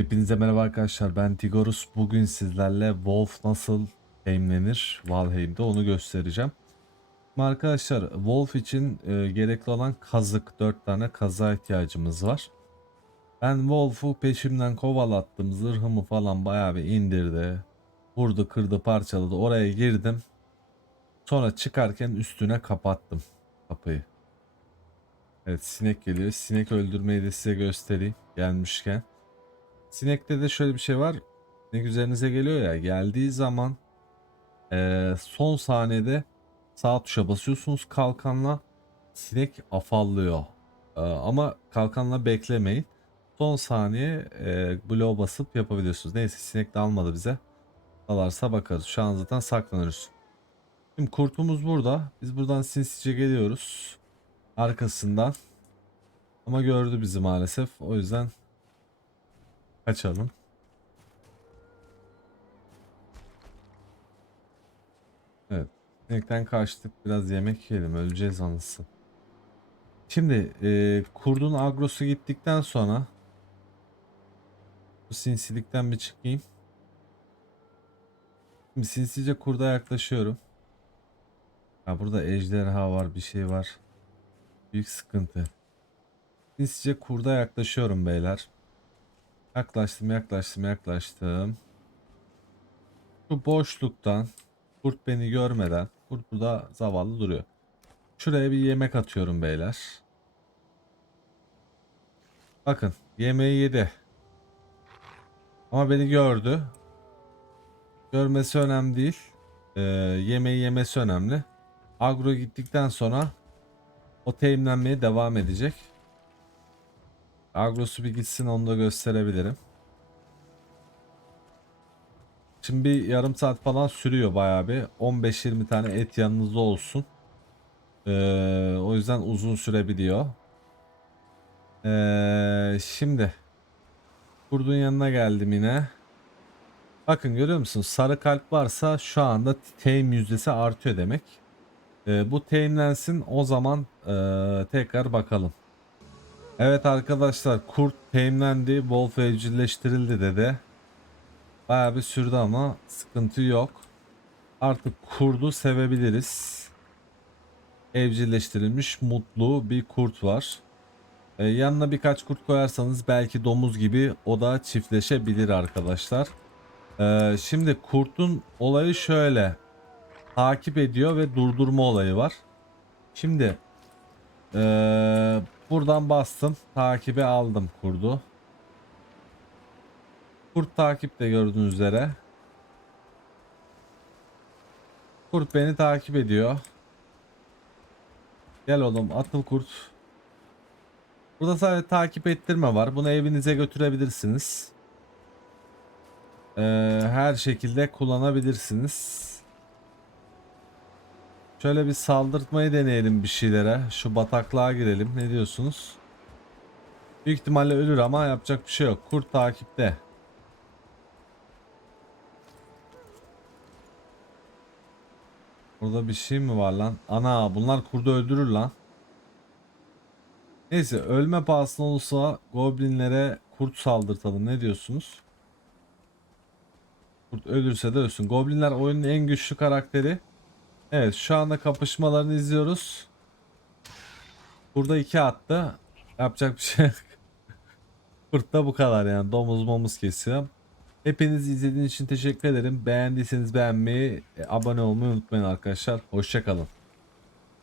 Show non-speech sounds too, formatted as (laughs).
Hepinize merhaba arkadaşlar ben Tigorus. Bugün sizlerle Wolf nasıl gamelenir Valheim'de onu göstereceğim. Şimdi arkadaşlar Wolf için e, gerekli olan kazık 4 tane kaza ihtiyacımız var. Ben Wolf'u peşimden kovalattım zırhımı falan bayağı bir indirdi. Vurdu kırdı parçaladı oraya girdim. Sonra çıkarken üstüne kapattım kapıyı. Evet sinek geliyor. Sinek öldürmeyi de size göstereyim gelmişken. Sinekte de şöyle bir şey var. Sinek üzerinize geliyor ya. Geldiği zaman eee, son saniyede sağ tuşa basıyorsunuz kalkanla. Sinek afallıyor. Eee, ama kalkanla beklemeyin. Son saniye eee bloğa basıp yapabiliyorsunuz. Neyse sinek de almadı bize. Dalarsa bakarız. Şu an zaten saklanırız. Şimdi kurtumuz burada. Biz buradan sinsice geliyoruz. Arkasından. Ama gördü bizi maalesef. O yüzden Kaçalım. Evet. Sinekten kaçtık. Biraz yemek yiyelim. Öleceğiz anasın. Şimdi e, kurdun agrosu gittikten sonra bu sinsilikten bir çıkayım. Şimdi sinsice kurda yaklaşıyorum. Ha burada ejderha var bir şey var. Büyük sıkıntı. Sinsice kurda yaklaşıyorum beyler. Yaklaştım yaklaştım yaklaştım. Şu boşluktan kurt beni görmeden kurt burada zavallı duruyor. Şuraya bir yemek atıyorum beyler. Bakın yemeği yedi. Ama beni gördü. Görmesi önemli değil. Ee, yemeği yemesi önemli. Agro gittikten sonra o teğimlenmeye devam edecek. Agrosu bir gitsin onu da gösterebilirim. Şimdi bir yarım saat falan sürüyor bayağı bir. 15-20 tane et yanınızda olsun. Ee, o yüzden uzun sürebiliyor. Ee, şimdi kurdun yanına geldim yine. Bakın görüyor musunuz? Sarı kalp varsa şu anda tame yüzdesi artıyor demek. Ee, bu tamelensin o zaman ee, tekrar bakalım. Evet arkadaşlar kurt teminlendi, Wolf evcilleştirildi dedi. Bayağı bir sürdü ama sıkıntı yok. Artık kurdu sevebiliriz. Evcilleştirilmiş mutlu bir kurt var. Ee, yanına birkaç kurt koyarsanız belki domuz gibi o da çiftleşebilir arkadaşlar. Ee, şimdi kurtun olayı şöyle. Takip ediyor ve durdurma olayı var. Şimdi ee, buradan bastım. Takibe aldım kurdu. Kurt takipte gördüğünüz üzere. Kurt beni takip ediyor. Gel oğlum atıl kurt. Burada sadece takip ettirme var. Bunu evinize götürebilirsiniz. Ee, her şekilde kullanabilirsiniz. Şöyle bir saldırtmayı deneyelim bir şeylere. Şu bataklığa girelim. Ne diyorsunuz? Büyük ihtimalle ölür ama yapacak bir şey yok. Kurt takipte. Burada bir şey mi var lan? Ana bunlar kurdu öldürür lan. Neyse ölme pahasına olursa goblinlere kurt saldırtalım. Ne diyorsunuz? Kurt ölürse de ölsün. Goblinler oyunun en güçlü karakteri. Evet şu anda kapışmalarını izliyoruz. Burada iki attı. Yapacak bir şey yok. (laughs) Kurt da bu kadar yani domuz momuz kesiyor. Hepiniz izlediğiniz için teşekkür ederim. Beğendiyseniz beğenmeyi, e, abone olmayı unutmayın arkadaşlar. Hoşçakalın.